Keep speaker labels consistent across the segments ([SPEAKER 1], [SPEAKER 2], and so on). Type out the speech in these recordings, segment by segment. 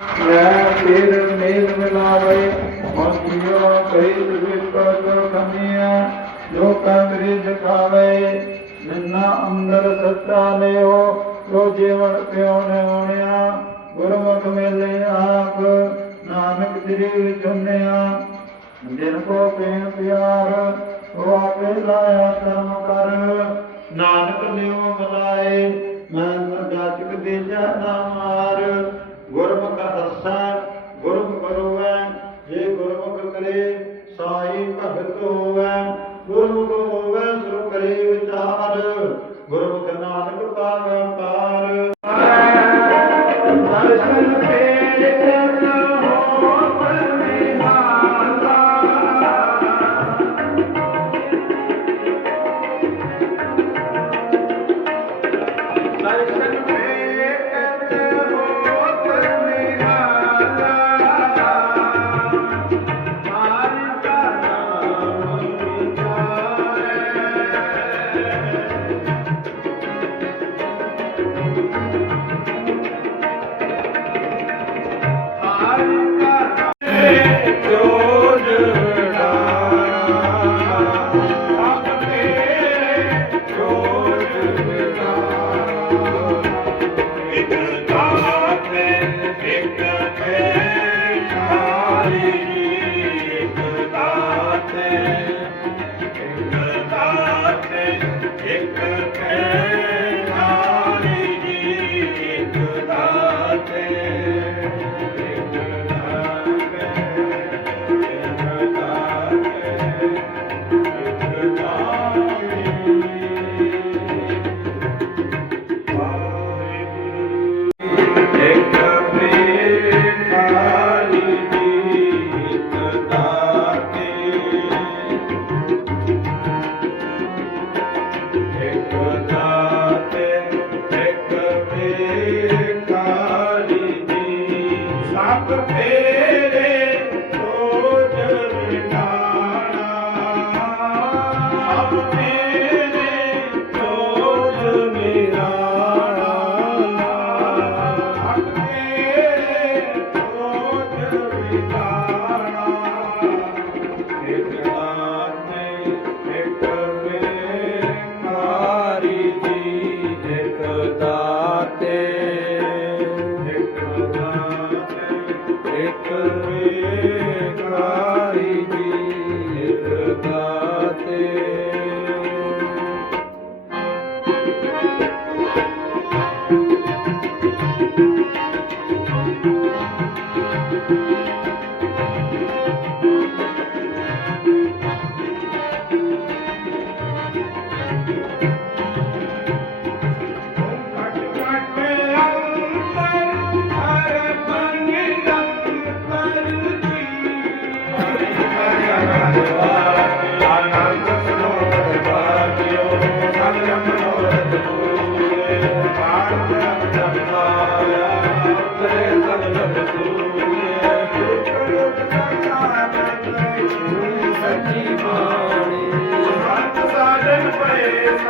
[SPEAKER 1] ਮੈਂ ਤੇਰ ਮੇਲ ਮਿਲਾਵੇ ਮਸਤੀਆ ਕਈ ਵਿਪਰ ਕਮੀਆ ਜੋ ਕੰਦਰੀ ਜਖਾਵੇ ਨਿੰਨਾ ਅੰਦਰ ਸੱਤਾ ਨੇ ਹੋ ਜੋ ਜੀਵਨ ਪਿਉ ਨੇ ਹੋਣਿਆ ਗੁਰਮੁਖ ਮੇਲੇ ਆਖ, ਨਾਨਕ ਤੇਰੇ ਜੁਨਿਆ ਦਿਨ ਕੋ ਪੇਨ ਪਿਆਰ ਹੋ ਆਪੇ ਲਾਇਆ ਕਰਮ ਕਰ ਨਾਨਕ ਲਿਓ ਬਲਾਏ, ਮੈਂ ਜਾਤਕ ਦੇ ਜਾ ਨਾਮਾਰ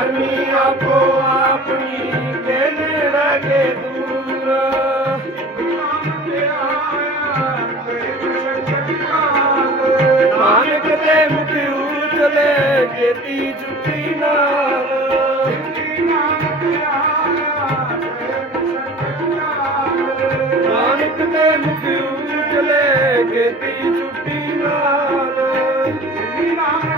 [SPEAKER 1] ਜਾਨੀ ਆਪੋ ਆਪਣੀ ਦੇਨੇ ਲਗੇ ਦੂਰ। ਨਾਨਕ ਦੇ ਮੁਖ ਉਤਲੇ ਕੀਤੀ ਜੁੱਤੀ ਨਾਲ। ਨਾਨਕ ਦੇ ਮੁਖ ਉਤਲੇ ਕੀਤੀ ਜੁੱਤੀ ਨਾਲ ਜੁੱਤੀ ਨਾਲ।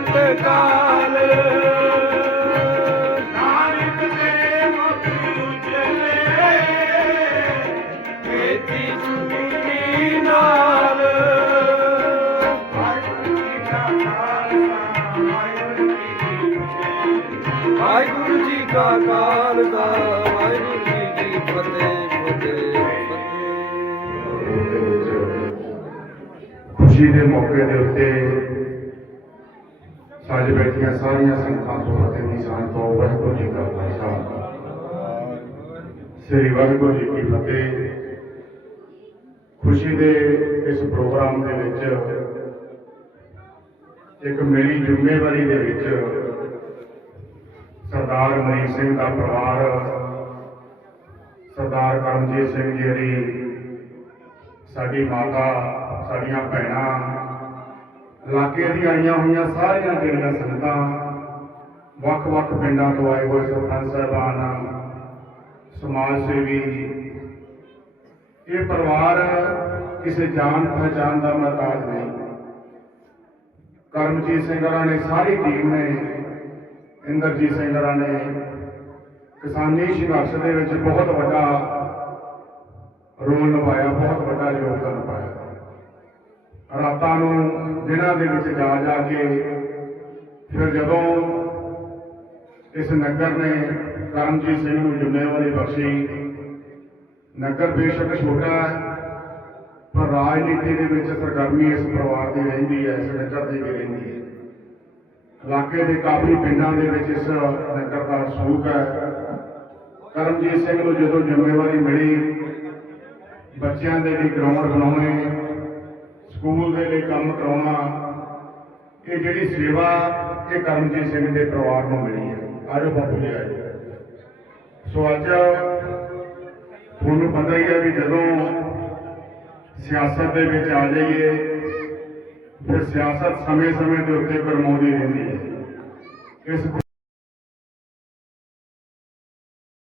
[SPEAKER 1] ਮਸਕਤ ਕਾਲ।
[SPEAKER 2] ਨਾਨਕ ਦੇ ਮੁਖੀ ਉਜਲੇ
[SPEAKER 1] ਕੀਤੀ ਚੁਕੀ ਨਾਲ।
[SPEAKER 2] ਵਾਹਿਗੁਰੂ ਜੀ ਕਾ ਖਾਲਸਾ ਵਾਹਿਗੁਰੂ ਜੀ ਕੀ ਫਤਿਹ।
[SPEAKER 3] ਖੁਸ਼ੀ ਦੇ ਮੌਕੇ ਦੇ ਉੱਤੇ ਸਾਡੇ ਬੈਠੀਆਂ ਸਾਰੀਆਂ ਸੰਗਤਾਂ ਤੋਂ ਅਤੇ ਨਿਸ਼ਾਨ ਤੋਂ ਵਾਹਿਗੁਰੂ ਜੀ ਕਾ ਖਾਲਸਾ। ਸ੍ਰੀ ਵਾਹਿਗੁਰੂ ਜੀ ਕੀ ਫਤਿਹ। ਖੁਸ਼ੀ ਦੇ ਇਸ ਪ੍ਰੋਗਰਾਮ ਦੇ ਵਿੱਚ ਇੱਕ ਮੇਰੀ ਜ਼ਿੰਮੇਵਾਰੀ ਦੇ ਵਿੱਚ ਸਰਦਾਰ ਮਨੀਸ਼ ਸਿੰਘ ਦਾ ਪਰਿਵਾਰ, ਸਰਦਾਰ ਕਰਮਜੀਤ ਸਿੰਘ ਜੀ ਹਰੀ ਸਾਡੀ ਮਾਤਾ, ਸਾਡੀਆਂ ਭੈਣਾਂ ਇਲਾਕੇ ਦੀਆਂ ਆਈਆਂ ਹੋਈਆਂ ਸਾਰੀਆਂ ਜਿਹੜੀਆਂ ਸੰਗਤਾਂ ਵੱਖ-ਵੱਖ ਪਿੰਡਾਂ ਤੋਂ ਆਏ ਹੋਏ ਸਰਪੰਚ ਸਾਹਿਬਾਨ, ਸਮਾਜ ਸੇਵੀ, ਇਹ ਪਰਿਵਾਰ ਕਿਸੇ ਜਾਣ ਪਹਿਚਾਣ ਦਾ ਮਹਤਾਜ ਨਹੀਂ। ਕਰਮਜੀਤ ਸਿੰਘ ਹਰਾਂ ਨੇ ਸਾਰੀ ਟੀਮ ਨੇ, ਇੰਦਰਜੀਤ ਸਿੰਘ ਹਰਾਂ ਨੇ, ਕਿਸਾਨੀ ਸੰਘਰਸ਼ ਦੇ ਵਿੱਚ ਬਹੁਤ ਵੱਡਾ ਰੋਲ ਨਿਭਾਇਆ, ਬਹੁਤ ਵੱਡਾ ਯੋਗਦਾਨ ਪਾਇਆ। ਰਾਤਾਂ ਨੂੰ ਦਿਨਾਂ ਦੇ ਵਿੱਚ ਜਾ ਜਾ ਕੇ ਫਿਰ ਜਦੋਂ ਇਸ ਨਗਰ ਨੇ ਕਰਮਜੀਤ ਸਿੰਘ ਨੂੰ ਜ਼ਿੰਮੇਵਾਰੀ ਬਖਸ਼ੀ, ਨਗਰ ਬੇਸ਼ੱਕ ਛੋਟਾ ਹੈ, ਪਰ ਰਾਜਨੀਤੀ ਦੇ ਵਿੱਚ ਸਰਗਰਮੀ ਇਸ ਪਰਿਵਾਰ ਦੀ ਰਹਿੰਦੀ ਹੈ, ਇਸ ਨਗਰ ਦੀ ਵੀ ਰਹਿੰਦੀ ਹੈ। ਇਲਾਕੇ ਦੇ ਕਾਫੀ ਪਿੰਡਾਂ ਦੇ ਵਿੱਚ ਇਸ ਨਗਰ ਦਾ ਸੂਕ ਹੈ। ਕਰਮਜੀਤ ਸਿੰਘ ਨੂੰ ਜਦੋਂ ਜ਼ਿੰਮੇਵਾਰੀ ਮਿਲੀ, ਬੱਚਿਆਂ ਦੇ ਲਈ ਗਰਾਊਂਡ ਬਣਾਉਣੇ ਸਕੂਲ ਦੇ ਲਈ ਕੰਮ ਕਰਾਉਣਾ, ਇਹ ਜਿਹੜੀ ਸੇਵਾ ਇਹ ਕਰਮਜੀਤ ਸਿੰਘ ਦੇ ਪਰਿਵਾਰ ਨੂੰ ਮਿਲੀ ਹੈ। ਆਜੋ ਬਾਪੂ ਜੀ ਆਏ ਸੋ ਅੱਜ ਤੁਹਾਨੂੰ ਪਤਾ ਹੀ ਹੈ ਵੀ ਜਦੋਂ ਸਿਆਸਤ ਦੇ ਵਿੱਚ ਆ ਜਾਈਏ, ਫਿਰ ਸਿਆਸਤ ਸਮੇਂ-ਸਮੇਂ ਦੇ ਉੱਤੇ ਕਰਮਾਉਂਦੀ ਰਹਿੰਦੀ ਹੈ। ਇਸ